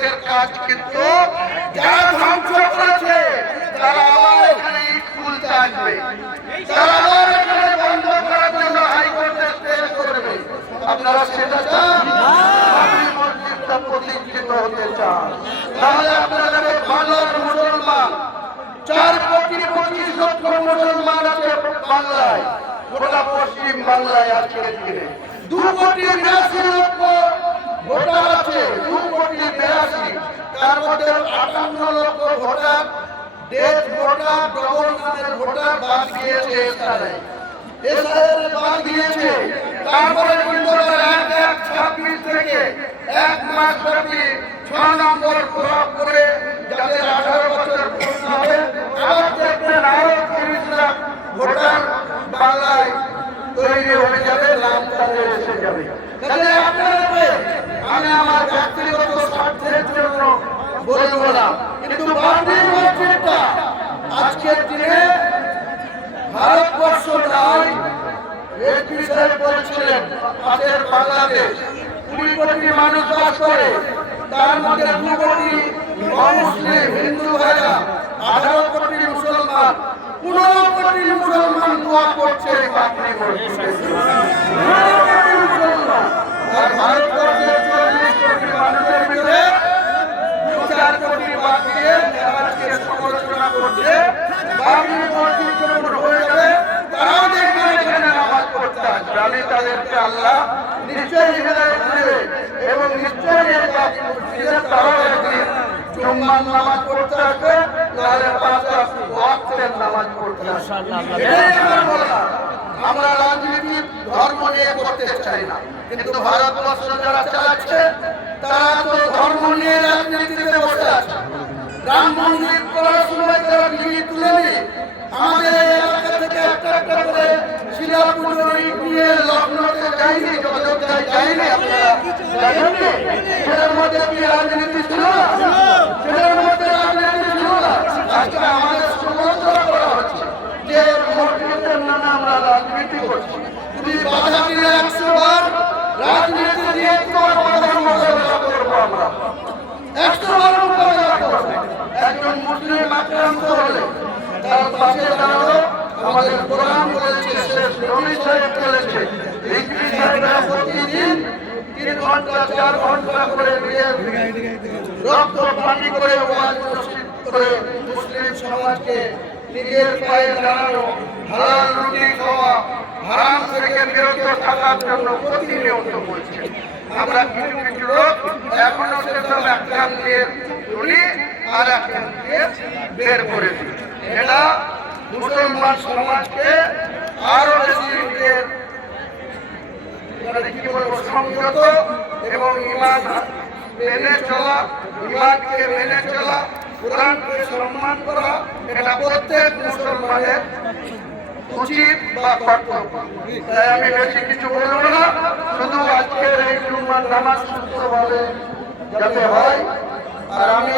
দেশের কাজ কিন্তু যারা ধ্বংস করেছে তারা আবার এখানে স্কুল চাইবে, তারা আবার এখানে বন্ধ করার জন্য হাইকোর্টে স্টে করবে। আপনারা সেটা চান? আপনি মসজিদটা প্রতিষ্ঠিত হতে চান, তাহলে আপনাদের বাংলার মুসলমান 4,25,00,000 মুসলমান আছে বাংলায়, গোটা পশ্চিম বাংলায় আজকের দিনে 2,82,00,000 ভোটার আছে, 2,82,00,000, তার মধ্যে 58 লক্ষ ভোটার ডেথ ভোটার, ডবল নামের ভোটার বাদ গিয়েছে, এসআইআর বাদ গিয়েছে। তারপরে কিন্তু 1/1/26 থেকে 1 মাস ব্যাপী 6 নম্বর প্রভাব করে যাদের 18 বছর পূর্ণ হবে, আবার দেখবেন আরো 30 লাখ ভোটার বাংলায় তৈরি হয়ে যাবে, নাম তাদের এসে যাবে। তাহলে আপনারা, আমি আমার ব্যক্তিগত স্বার্থের জন্য বলবো না, কিন্তু বাবরি মসজিদটা আজকের দিনে ভারতবর্ষ নয়, এক বিষয়ে বলছিলেন পাশের বাংলাদেশ 20 কোটি মানুষ বাস করে, তার মধ্যে 2 কোটি অমুসলিম হিন্দু ভাইরা, 18 কোটি মুসলমান, 15 কোটি মুসলমান দোয়া করছে বাবরি মসজিদের জন্য। আর ভারতবর্ষের 40 কোটি মানুষের ভিতরে 2-4 কোটি বাদ দিয়ে আজকে সমালোচনা করছে বাবরি মসজিদ যখন হয়ে যাবে তারাও দেখবেন এখানে নামাজ পড়তে আসবে। আমি তাদেরকে আল্লাহ নিশ্চয়ই হিদায়াত দেবে এবং নিশ্চয়ই এই বাবরি মসজিদে তারাও একদিন জুম্মার নামাজ পড়তে আসবে, নাহলে 5 ওয়াক্তের নামাজ পড়তে আসবে। এটাই আমার বলা। আমরা রাজনীতি ধর্ম নিয়ে করতে চাই না, কিন্তু ভারতবর্ষ যারা চালাচ্ছে তারা তো ধর্ম নিয়ে রাজনীতিতে বসে আছে। রাম মন্দির করার সময় তারা বিলি তুলে নিয়ে আমাদের এলাকা থেকে একটা করে শিলা পুজো নিয়ে লগ্নতে যায়নি, যোগাযোগটায় যায়নি। আপনারা জানেননি সেটার মধ্যে কি রাজনীতি ছিল না? সেটার মধ্যে রাজনীতি ছিল না। আজকে আমাদের সমালোচনা করা হচ্ছে যে মসজিদের নামে আমরা রাজনীতি করছি। তুমি বাধা দিলে 100 বার রাজনীতি দিয়ে তোমার বাধার মোকাবেলা করবো আমরা, 100 বার মোকাবেলা করবো। একজন মুসলিম আক্রান্ত হলে তার পাশে দাঁড়ানো আমাদের কোরআন বলেছে, শেষ নবী সাহেব বলেছে, হিজরি সাহেবরা প্রতিদিন 3 ঘন্টা 4 ঘন্টা করে রক্ত পানি করে ওয়াজ নসিহত করে মুসলিম সমাজকে নিজের পায়ে দাঁড়ানো, হালাল রুটি খাওয়া, হারাম থেকে বিরত থাকার জন্য প্রতিনিয়ত বলছে। আমরা কিছু কিছু লোক এখনো সেসব একখান দিয়ে তুলি আর একখান দিয়ে বের করে দিই। এটা মুসলমান সমাজকে আরো বেশি কি বলবো সংযত এবং ইমান মেনে চলা, ইমানকে মেনে চলা, কোরআনকে সম্মান করা, এটা প্রত্যেক মুসলমানের উচিত বা কর্তব্য। তাই আমি বেশি কিছু বলবো না, শুধু আজকের এই জুম্মার নামাজ সুস্থভাবে যাতে হয়। আর আমি